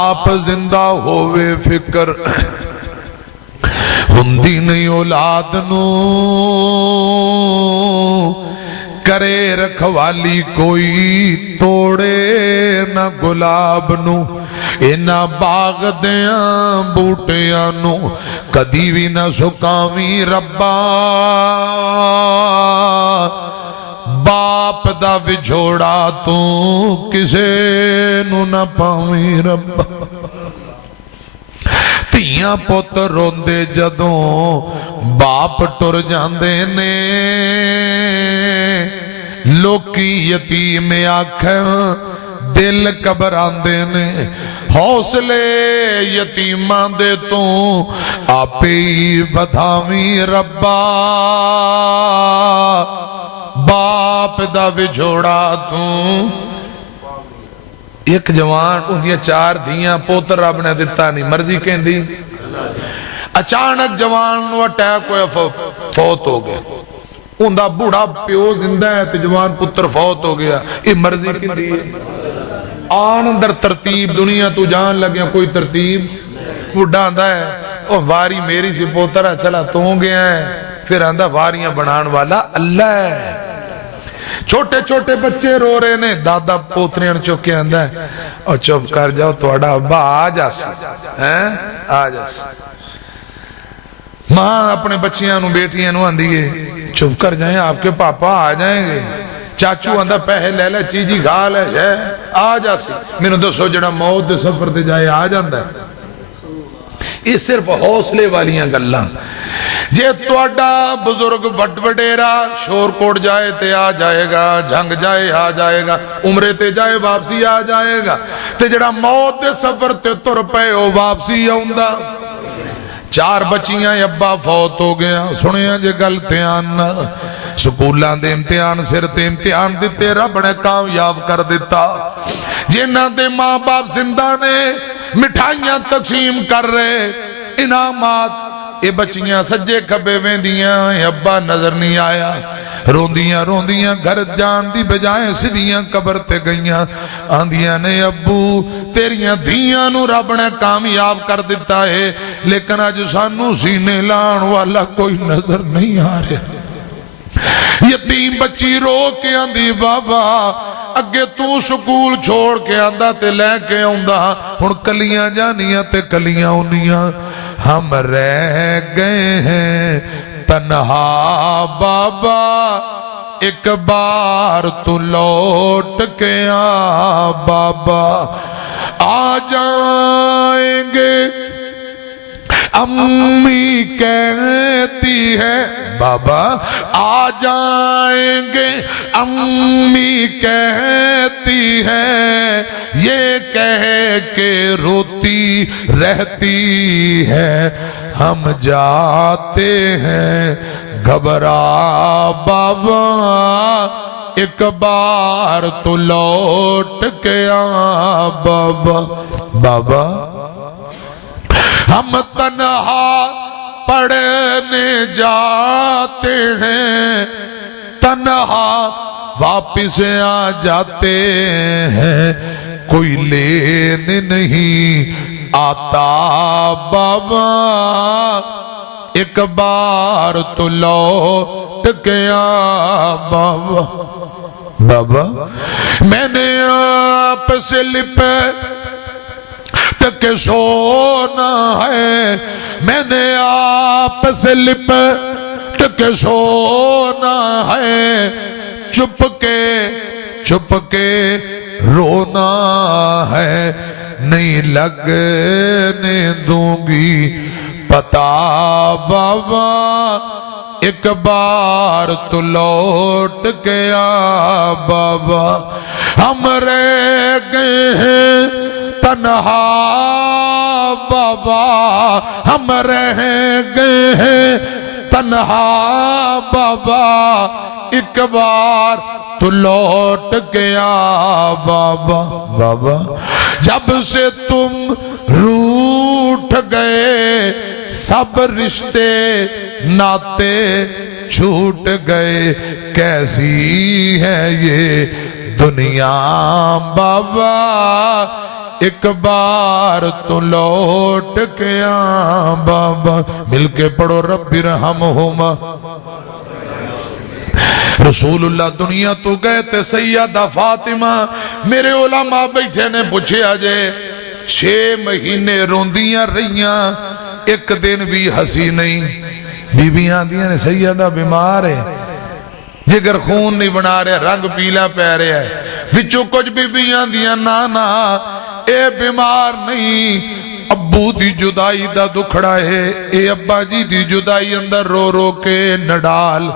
باپ زندہ ہووے فکر ہوندی نہیں اولاد نو کرے رکھوالی کوئی توڑے نہ گلاب نو اینا باغ دیاں بوٹیاں نو کدی بھی نہ سکاویں ربا باپ دا وچھوڑا تو کسے نو نہ پاویں ربا تیاں پوت روندے جدوں باپ ٹر جاندے نے لوکی یتیم آکھیں دل گھبراندے نے حوصلے یتیمان دے تو آپے ہی بدھاویں ربا باپ دا وچھوڑا تو ایک جوان اندیاں 4 دھیاں پوتر رب نے دیتا نہیں مرضی کہیں دی اچانک جوان نو اٹیک ہویا فوت ہو گیا اندہ بوڑھا پیو زندہ ہے تو جوان پتر فوت ہو گیا یہ مرضی کہیں دی آن اندر ترتیب دنیا تو جان لگیا کوئی ترتیب بوڑھا اندہ ہے اور واری میری سی پوتر ہے چلا تو ہوں گیا ہے پھر اندہ واریاں بنان والا اللہ ہے چھوٹے چھوٹے بچے رو رہے نے دادا پوتریاں چوکے اندہ ہے اور چپ کر جاؤ توڑا ابا آج آسی آج آسی ماں اپنے بچیاں نو بیٹیاں نو اندھیے چپ کر جائیں آپ کے پاپا آ جائیں گے چاچو اندھا پہلے لے لے چیجی گھال ہے آج آسی میں نے دو سو جڑا موت دے سفر دے جائے آج اندھا ہے یہ صرف حوصلے والیاں گلّاں جے توڑا بزرگ وڈ وڈیرا شور کوڑ جائے تے آ جائے گا جھنگ جائے آ جائے گا عمرے تے جائے واپسی آ جائے گا تے جڑا موت دے سفر تے تر پے او واپسی آؤندہ 4 بچیاں ابا فوت ہو گیا سنیاں جے گلتیاں سکولان دے امتحان سر تے امتحان دیتے رب نے کامیاب کر دیتا جنہ دے ماں باپ زندہ نے مٹھائیاں تقسیم کر رہے انعامات اے بچیاں سجے کھبے ویندیاں ابا نظر نہیں آیا روندیاں روندیاں گھر جان دی بجائے سدیاں قبر تے گئیاں آندیاں نے ابو تیریاں دھیاں نو رب نے کامیاب کر دیتا ہے لیکن آج سانو سینے لان والا کوئی نظر نہیں آ رہا یتیم بچی رو کے آندی بابا اگے تو سکول چھوڑ کے آندہ تے لے کے آندہ ہن کلیاں جانیاں تے کلیاں انیاں ہم رہ گئے ہیں تنہا بابا ایک بار تو لوٹ کے آ بابا آ جائیں گے امی کہتی ہے بابا آ جائیں گے امی کہتی ہے یہ کہہ کے روتی رہتی ہے ہم جاتے ہیں گھبرا بابا ایک بار تو لوٹ کے آ بابا بابا ہم تنہا پڑھنے جاتے ہیں تنہا واپس آ جاتے ہیں کوئی لینے نہیں آتا بابا ایک بار تو لوٹ کے آ بابا بابا میں نے آپ سے لپے تک سونا ہے میں نے آپ سے لپٹ کے سونا ہے چپ کے رونا ہے نہیں لگنے دوں گی پتا بابا ایک بار تو لوٹ کے آ بابا ہم رہ گئے ہیں تنہا بابا ہم رہ گئے ہیں تنہا بابا ایک بار تو لوٹ کے آ بابا بابا جب سے تم روٹھ گئے سب رشتے ناتے چھوٹ گئے کیسی ہے یہ دنیا بابا ایک بار تو لوٹ کے آ بابا مل کے پڑھو رب ارحمہما رسول اللہ دنیا تو گئے تے سیدہ فاطمہ میرے علماء بیٹھے نے پوچھے آجے 6 مہینے روندیاں رہیاں ایک دن بھی ہنسی نہیں بیویاں دیاں نے سیدہ بیمار ہے جگر خون نہیں بنا رہے رنگ پیلا پہ رہے ہے وچوں کچھ بیویاں دیاں نانا اے بیمار نہیں ابو دی جدائی دا دکھڑا ہے اے ابا جی دی جدائی اندر رو رو کے نڈال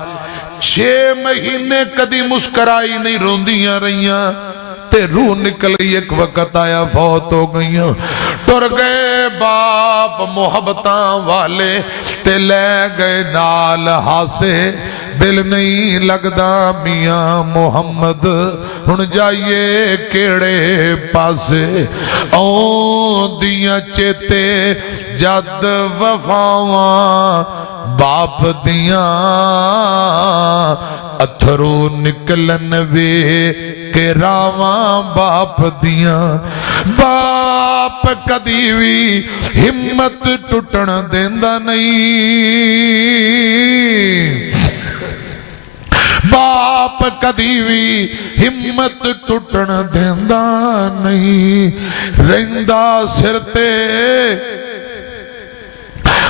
6 مہینے کدی مسکرائی نہیں روندیاں رہیاں تے روح نکل گئی ایک وقت آیا فوت ہو گئیاں ٹر گئے باپ محبتاں والے تے لے گئے نال ہاسے دل نہیں لگدا میاں محمد ہن جائیے کیڑے پاسے اون دیاں چیتے جد وفاواں باپ دیاں اتھرو نکلن وے کہ راواں باپ دیاں باپ کدی بھی ہمت ٹوٹن دیندا نہیں باپ کدی بھی ہمت ٹوٹن دیندا نہیں رہندا سر تے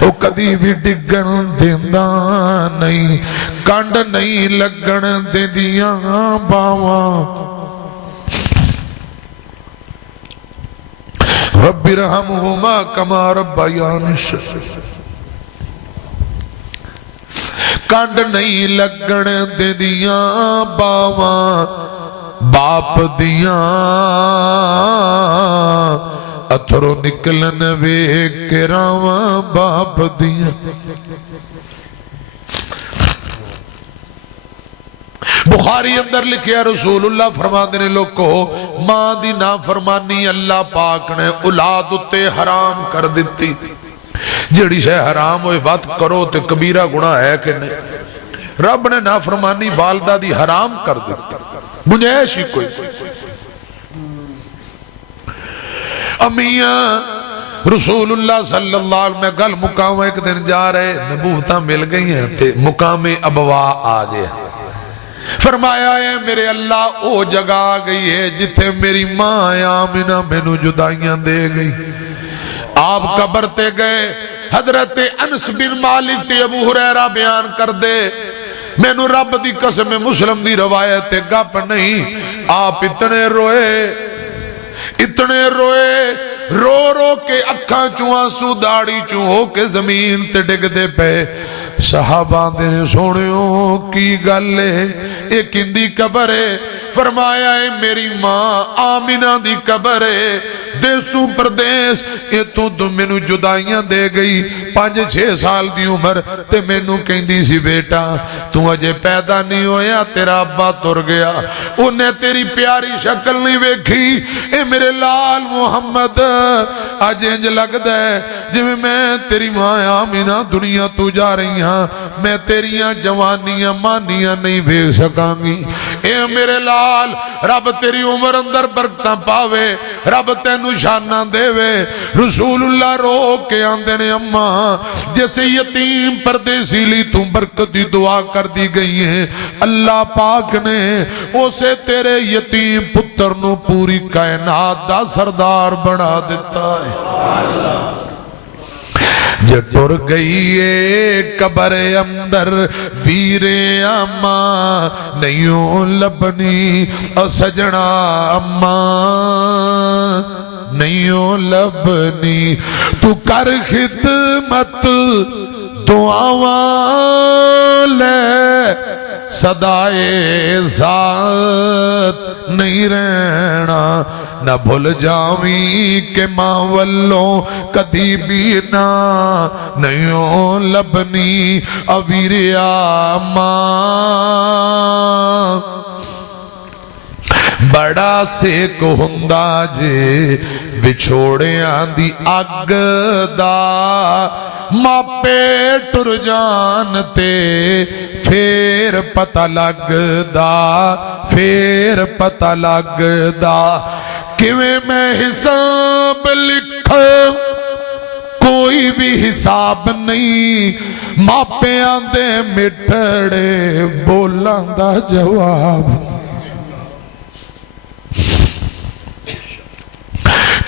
او کدی بھی ڈگن دیندا نہیں کنڈ نہیں لگن دیندیاں باواں رب ارحمہما کما ربیانی صغیرا کنڈ نہیں لگن دیندیاں باواں باپ دیاں اتھرو نکلن وے کے راواں باپ دیاں بخاری اندر لکھیا رسول اللہ فرما دینے لوگ کہو ماں دی نافرمانی اللہ پاک نے اولاد اتے حرام کر دیتی جڑی شے حرام ہوئے بات کرو تے کبیرہ گناہ ہے کہ نہیں رب نے نافرمانی والدہ دی حرام کر دیتا گنجائش ہی کوئی امیاں رسول اللہ صلی اللہ علیہ وسلم گل مقام ایک دن جا رہے نبوتاں مل گئی ہیں تے مقام ابوا آ گیا فرمایا ہے میرے اللہ او جگہ آ گئی ہے جتھے میری ماں آمنہ مینوں جدائیاں دے گئی آپ قبر تے گئے حضرت انس بن مالک تے ابو ہریرہ بیان کر دے مینوں رب دی قسم مسلم دی روایت گپ نہیں آپ اتنے روئے رو رو کے اکھاں چوں آنسو داڑھی چوں ہو کے زمین تے ڈگ دے پے صحابہ دے سونیوں کی گلے ایک اندی قبر ہے فرمایا ہے میری ماں آمینہ دی قبر ہے دیسوں پردیس یہ تو مینوں جدائیاں دے گئی 5-6 سال دی عمر تے مینوں کہندی سی بیٹا تو اجے پیدا نہیں ہویا تیرا ابا تر گیا انہیں تیری پیاری شکل نہیں ویکھی اے میرے لال محمد اج انج لگدا ہے جویں میں تیری ماں آمینہ دنیا تو جا رہی ہاں میں تیریاں جوانیاں مانیاں نہیں ویکھ سکاں گی اے میرے لال رب تیری عمر اندر برکتاں پاوے رب تینوں شانہ دے وے رسول اللہ رو کے آندے نے اماں جیسے یتیم پردیسی لی تم برکت دی دعا کر دی گئی ہے اللہ پاک نے اسے تیرے یتیم پتر نو پوری کائنات دا سردار بنا دیتا ہے جٹر گئی ہے قبر اندر ویر اماں نیوں لبنی سجنا اماں نیوں لبنی تو کر خدمت دعاواں لے صدائے ذات نہیں رہنا نہ بھول جاویں کہ ماں والوں کدی بھی نہ نیوں لبنی اویریا ماں بڑا سیک ہوندا جے وچھوڑیاں دی اگ دا ماپے ٹر جان تے پھر پتہ لگ دا ਕਿਵੇਂ ਮੈਂ ਹਿਸਾਬ ਲਿਖਾਂ ਕੋਈ ਵੀ ਹਿਸਾਬ ਨਹੀਂ ਮਾਪਿਆਂ ਦੇ ਮਿੱਠੜੇ ਬੋਲਾਂ ਦਾ ਜਵਾਬ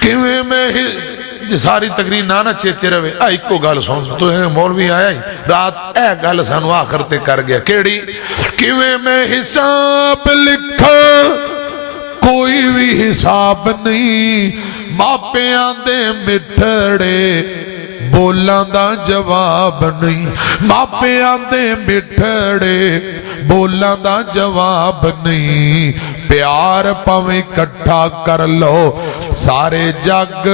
ਕਿਵੇਂ ਮੈਂ ਜੇ ਸਾਰੀ ਤਕਰੀਰ ਨਾ ਚੇਤੇ ਰਵੇ ਆ ਇੱਕੋ ਗੱਲ ਸੁਣ ਤੂੰ ਮੌਲਵੀ ਆਇਆ ਹੀ ਰਾਤ ਇਹ ਗੱਲ ਸਾਨੂੰ ਆਖਰ ਤੇ ਕਰ ਗਿਆ ਕਿਹੜੀ ਕਿਵੇਂ ਮੈਂ ਹਿਸਾਬ ਲਿਖਾਂ ਕੋਈ ਵੀ ਹਿਸਾਬ ਨਹੀਂ ਮਾਪਿਆਂ ਦੇ ਮਿੱਠੜੇ ਬੋਲਾਂ ਦਾ ਜਵਾਬ ਨਹੀਂ ਮਾਪਿਆਂ ਦੇ ਮਿੱਠੜੇ ਬੋਲਾਂ ਦਾ ਜਵਾਬ ਨਹੀਂ ਪਿਆਰ ਭਾਵੇਂ ਇਕੱਠਾ ਕਰ ਲਓ ਸਾਰੇ ਜੱਗ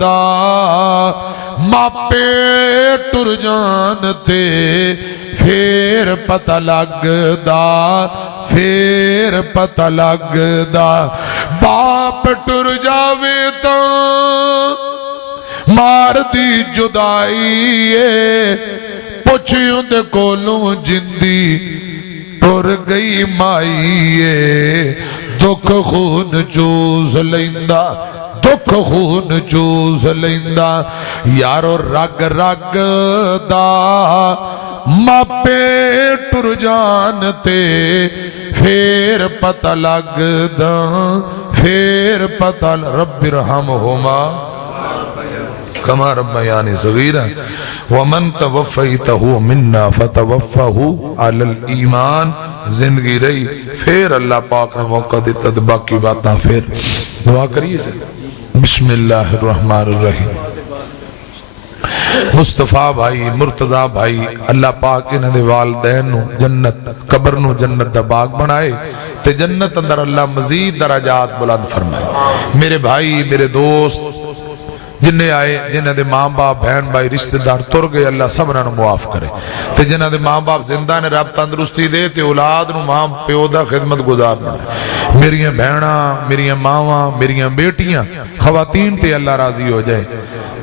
ਦਾ ਮਾਪੇ ਟੁਰ ਜਾਣ ਤੇ ਫੇਰ ਪਤਾ ਲੱਗਦਾ ਫੇਰ ਪਤਾ ਲੱਗਦਾ ਬਾਪ ਟੁਰ ਜਾਵੇ ਤਾਂ ਮਾਰਦੀ ਜੁਦਾਈ ਏ ਪੁੱਛ ਉਹਦੇ ਕੋਲੋਂ ਜਿੰਦੀ ਟੁਰ ਗਈ ਮਾਈ ਏ ਦੁੱਖ ਖੂਨ ਚੂਸ ਲੈਂਦਾ ਦੁੱਖ ਖੂਨ ਚੂਸ ਲੈਂਦਾ ਯਾਰੋ ਰਗ ਰਗ ਦਾ ਮਾਪੇ ਟੁਰ ਜਾਣ ਤੇ ਫੇਰ ਪਤਾ ਲੱਗਦਾ ਫੇਰ ਪਤਾ ਰੱਬ ਰਹਮਹੁਮਾ کما ربیانی صغیرا ومن توفیتہ منا فتوفہ علی الایمان زندگی رہی پھر اللہ پاک نے موقع دیتا تو باقی باتاں پھر دعا کریے بسم اللہ الرحمن الرحیم مصطفیٰ بھائی مرتضیٰ بھائی اللہ پاک انہاں دے والدین نو جنت قبر نو جنت دا باغ بنائے تے جنت اندر اللہ مزید درجات بلند فرمائے میرے بھائی میرے دوست جنہیں آئے جنہیں دے ماں باپ بہن بھائی رشتہ دار تر گئے اللہ سبنا نو معاف کرے تے جنہیں دے ماں باپ زندہ نے رب تندرستی دے تے اولاد نو ماں پیودہ خدمت گزارنا میریاں بہناں میریاں ماواں میریاں بیٹیاں خواتین تے اللہ راضی ہو جائے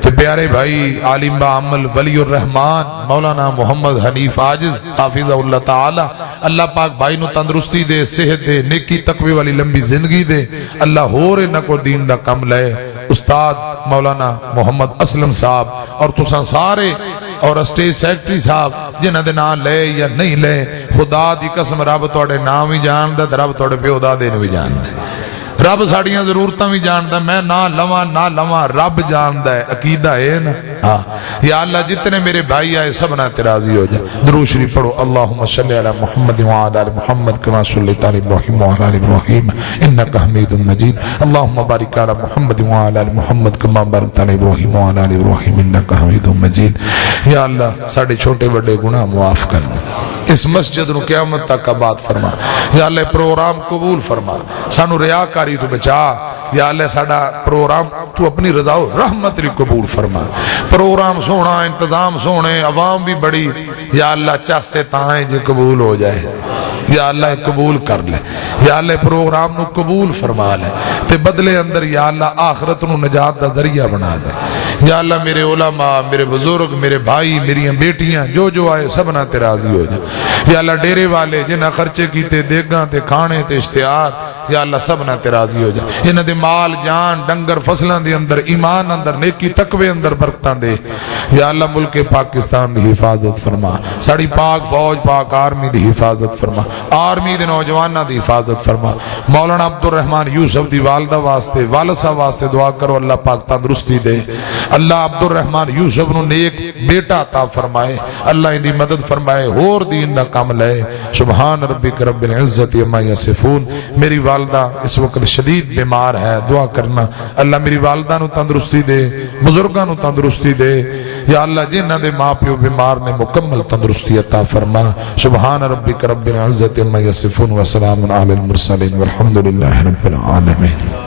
تے پیارے بھائی عالم با عمل ولی الرحمن مولانا محمد حنیف عاجز حافظہ اللہ تعالی اللہ پاک بھائی نو تندرستی دے صحت دے نیکی تقوی والی لمبی زندگی دے اللہ ہورے نکو دین دا کم لے استاد مولانا محمد اسلم صاحب اور تساں سارے اور اسٹیج سیکٹری صاحب جنہ دے نام لے یا نہیں لے خدا دی قسم رب توڑے نام بھی جان دے رب توڑے پیودا دے بھی جان دے رب ساڑیاں ضرورتاں بھی جان دے میں نہ لواں رب جان دے عقیدہ ہے نا یا اللہ جتنے میرے بھائی آئے سب نہ تراضی ہو جائے درود شریف پڑھو اللہم صلی علی محمد وعلی آل محمد کما صلیت علی ابراہیم وعلی آل ابراہیم انکا حمید مجید اللہم بارک علی محمد وعلی آل محمد کما بارکت علی ابراہیم وعلی آل ابراہیم انکا حمید مجید یا اللہ ساڑھے چھوٹے بڑے گناہ معاف کرنا اس مسجد نو قیامت تک آباد فرما یا اللہ پروگرام قبول فرما سانو ریاکاری تو بچا یا اللہ ساڑھا پروگرام تو اپنی رضا و رحمت لی قبول فرما پروگرام سونا انتظام سونے عوام بھی بڑی یا اللہ چاہتے تاہیں جے قبول ہو جائے یا اللہ قبول کر لے یا اللہ پروگرام نو قبول فرما لے تے بدلے اندر یا اللہ آخرت نو نجات دا ذریعہ بنا دے یا اللہ میرے علماء میرے بزرگ میرے بھائی میری بیٹیاں جو آئے سب نہ تے راضی ہو جائے یا اللہ ڈیرے والے جنہ خرچے کیتے دیگاں تے کھانے تے اشتہار یا اللہ سب نہ تے راضی ہو جائے انہ دے مال جان ڈنگر فصلان دے اندر ایمان اندر نیکی تقوی اندر برکتان دے یا اللہ ملک پاکستان دی حفاظت فرما ساڑی پاک فوج پاک آرمی دی حفاظت فرما آرمی دے نوجوانہ دی حفاظت فرما مولانا عبدالرحمن یوسف دی والدہ واسطے والسہ واسطے دعا کرو اللہ پاک تندرستی دے اللہ عبدالرحمن یوسف نو نیک بیٹا عطا فرمائے اللہ ان دی مدد فرمائے اور دین دا کام لے سبحان ربک رب العزت اما یصفون میری والدہ اس وقت شدید بیمار ہے دعا کرنا اللہ میری والدہ نو تندرستی دے بزرگاں نو تندرستی دے یا اللہ جنہ دے ماں پیو بیمار نے مکمل تندرستی عطا فرما سبحان ربک رب العزت اما یصفون وسلام علی المرسلین والحمدللہ رب العالمین